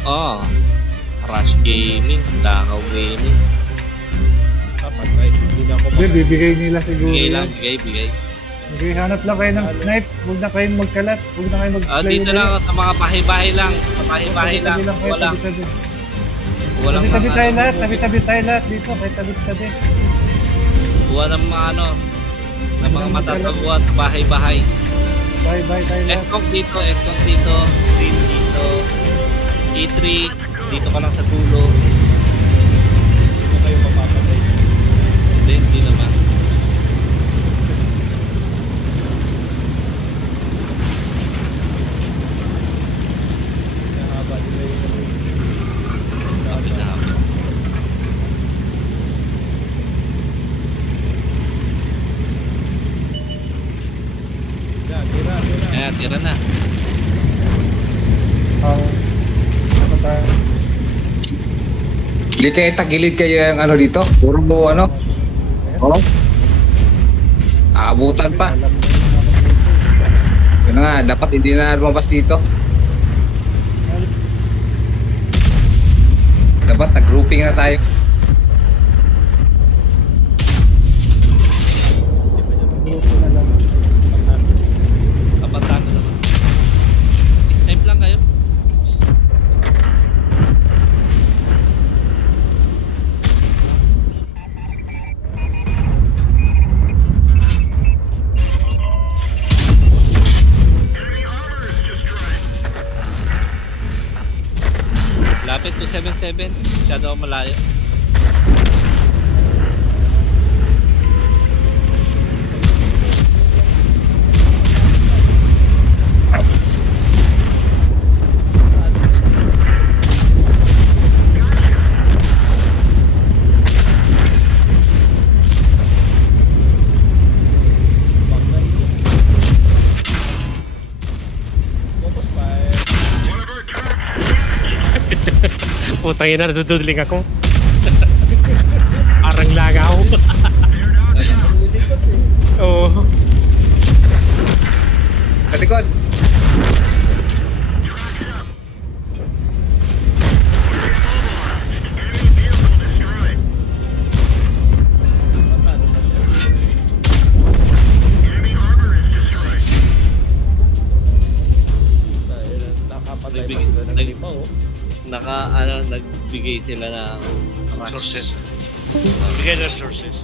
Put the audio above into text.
Oh, Rush Gaming, Langaw Gaming. Patay, hindi na ako Hindi, bibigay nila siguro. Bigay lang, yan. bigay. Okay, hanap lang kayo ng snipe. Huwag na kayong magkalat. Huwag na kayong mag-play. Dito lang sa mga bahay-bahay lang. Sa bahay-bahay lang. Walang. Walang Tabi-tabi mga tayo lahat. Tabi-tabi tayo lahat dito. Kahit tabi-tabi. Walang mga ng mga matataguan sa bahay-bahay. Bye-bye tayo lahat. Escom dito, Green dito, E3, dito ka lang sa dulo. Hindi kayo mapapatay. Hindi naman. Nahaba nila yung Sabi na ako. Tira. Tira na. Ano tayo? Hindi kayo tagilid kayo yung ano dito? Puro mo ano? Oo. Aabutan pa. Alam mo yung ako dito. Yun na nga, dapat hindi na lumabas dito. Dapat nag-grouping na tayo. Grupo na lang. Kapatano naman. Snipe lang kayo. Lapit 277. Masyado ako malayo. Putang ina, nadududling ako. Parang lagaw. Lilikot eh. Oo. Katikod! Patano na siya. Nakapatay pa sila ng lima oh. Nagbigay sila ng rush. Sources. Bigay ng sources.